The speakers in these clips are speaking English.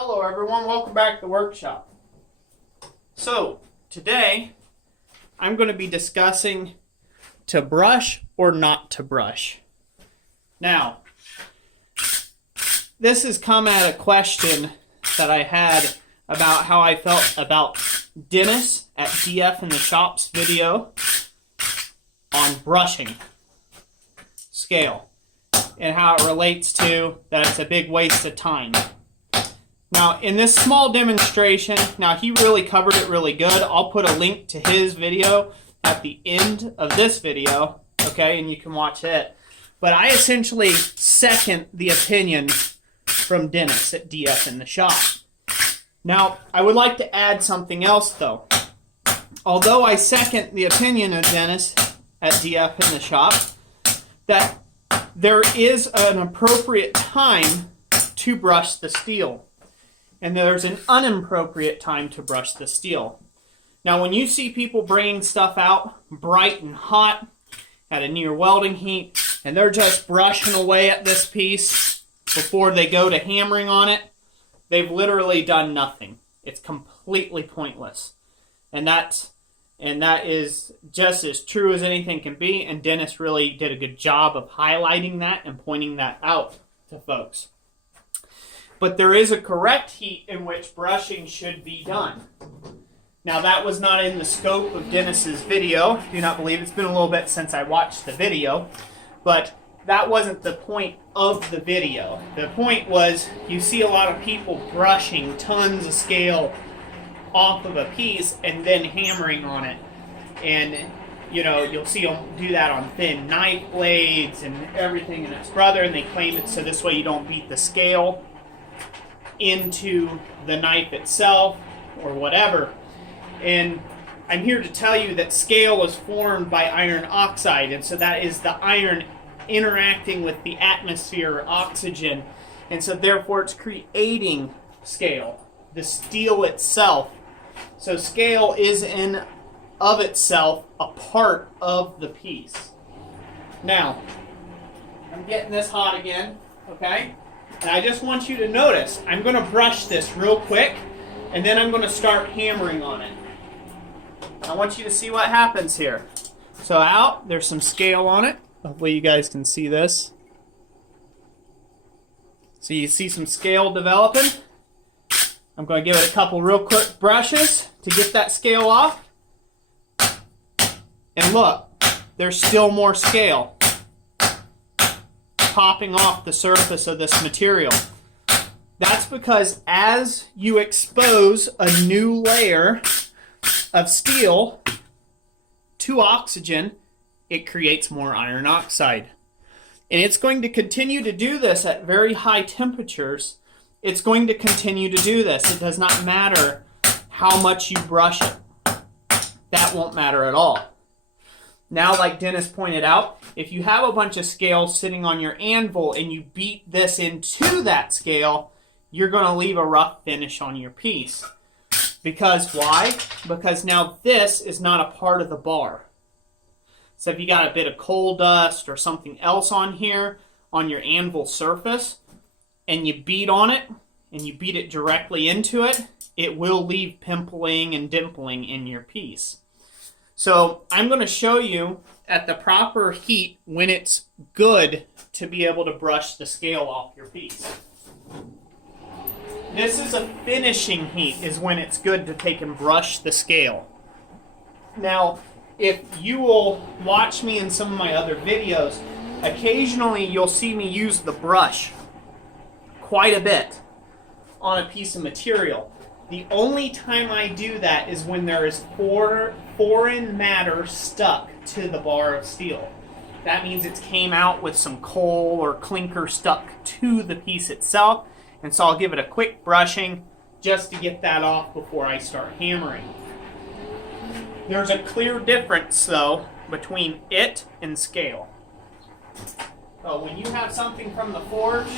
Hello everyone, welcome back to the workshop. So, today I'm going to be discussing to brush or not to brush. Now, this has come at a question that I had about how I felt about Dennis at DF in the Shop's video on brushing scale and how it relates to that it's a big waste of time. Now, in this small demonstration, now he really covered it really good. I'll put a link to his video at the end of this video, okay, and you can watch it. But I essentially second the opinion from Dennis at DF in the Shop. Now, I would like to add something else, though. Although I second the opinion of Dennis at DF in the Shop, that there is an appropriate time to brush the steel. And there's an inappropriate time to brush the steel. Now, when you see people bringing stuff out bright and hot at a near welding heat, and they're just brushing away at this piece before they go to hammering on it, they've literally done nothing. It's completely pointless. And that is just as true as anything can be, and Dennis really did a good job of highlighting that and pointing that out to folks. But there is a correct heat in which brushing should be done. Now, that was not in the scope of Dennis's video. I do not believe it's been a little bit since I watched the video, but that wasn't the point of the video. The point was you see a lot of people brushing tons of scale off of a piece and then hammering on it. And, you know, you'll see them do that on thin knife blades and everything and its brother, and they claim it so this way you don't beat the scale into the knife itself or whatever. And I'm here to tell you that scale is formed by iron oxide, and so that is the iron interacting with the atmosphere or oxygen, and so therefore it's creating scale, the steel itself. So scale is in of itself a part of the piece. Now, I'm getting this hot again, okay? And I just want you to notice, I'm going to brush this real quick, and then I'm going to start hammering on it. I want you to see what happens here. So out, there's some scale on it. Hopefully you guys can see this. So you see some scale developing. I'm going to give it a couple real quick brushes to get that scale off. And look, there's still more scale popping off the surface of this material. That's because as you expose a new layer of steel to oxygen, it creates more iron oxide. And it's going to continue to do this at very high temperatures. It's going to continue to do this. It does not matter how much you brush it. That won't matter at all. Now, like Dennis pointed out, if you have a bunch of scales sitting on your anvil and you beat this into that scale, you're going to leave a rough finish on your piece. Because why? Because now this is not a part of the bar. So if you got a bit of coal dust or something else on here on your anvil surface and you beat on it and you beat it directly into it, it will leave pimpling and dimpling in your piece. So I'm going to show you at the proper heat when it's good to be able to brush the scale off your piece. This is a finishing heat, is when it's good to take and brush the scale. Now, if you will watch me in some of my other videos, occasionally you'll see me use the brush quite a bit on a piece of material. The only time I do that is when there is foreign matter stuck to the bar of steel. That means it came out with some coal or clinker stuck to the piece itself, and so I'll give it a quick brushing just to get that off before I start hammering. There's a clear difference, though, between it and scale. So when you have something from the forge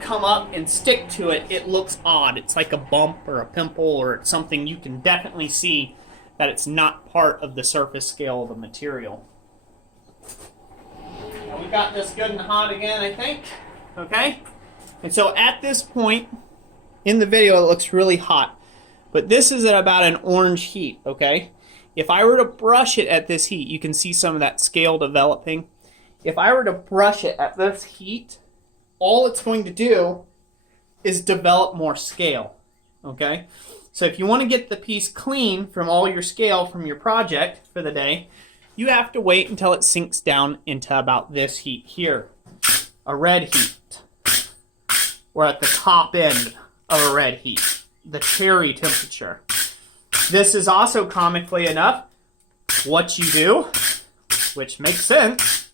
come up and stick to it, it looks odd. It's like a bump or a pimple or something. You can definitely see that it's not part of the surface scale of the material. Now we got this good and hot again, I think. Okay? And so at this point in the video, it looks really hot. But this is at about an orange heat, okay? If I were to brush it at this heat, you can see some of that scale developing. If I were to brush it at this heat, all it's going to do is develop more scale, okay? So if you want to get the piece clean from all your scale from your project for the day, you have to wait until it sinks down into about this heat here, a red heat. We're at the top end of a red heat, the cherry temperature. This is also, comically enough, what you do, which makes sense,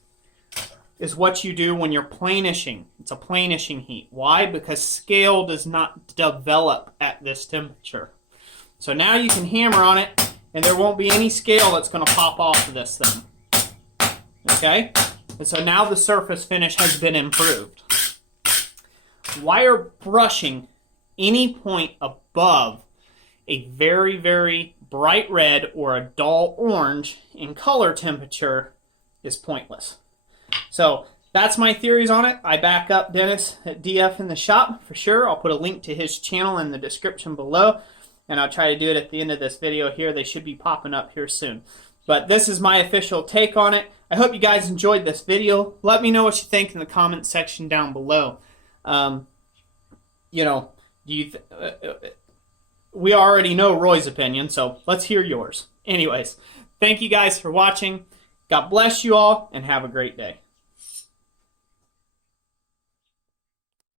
is what you do when you're planishing. It's a planishing heat. Why? Because scale does not develop at this temperature. So now you can hammer on it, and there won't be any scale that's going to pop off of this thing. Okay? And so now the surface finish has been improved. Wire brushing any point above a very, very bright red or a dull orange in color temperature is pointless. So that's my theories on it. I back up Dennis at DF in the shop for sure. I'll put a link to his channel in the description below, and I'll try to do it at the end of this video here. They should be popping up here soon. But this is my official take on it. I hope you guys enjoyed this video. Let me know what you think in the comment section down below. You know, we already know Roy's opinion, so let's hear yours. Anyways, thank you guys for watching. God bless you all, and have a great day.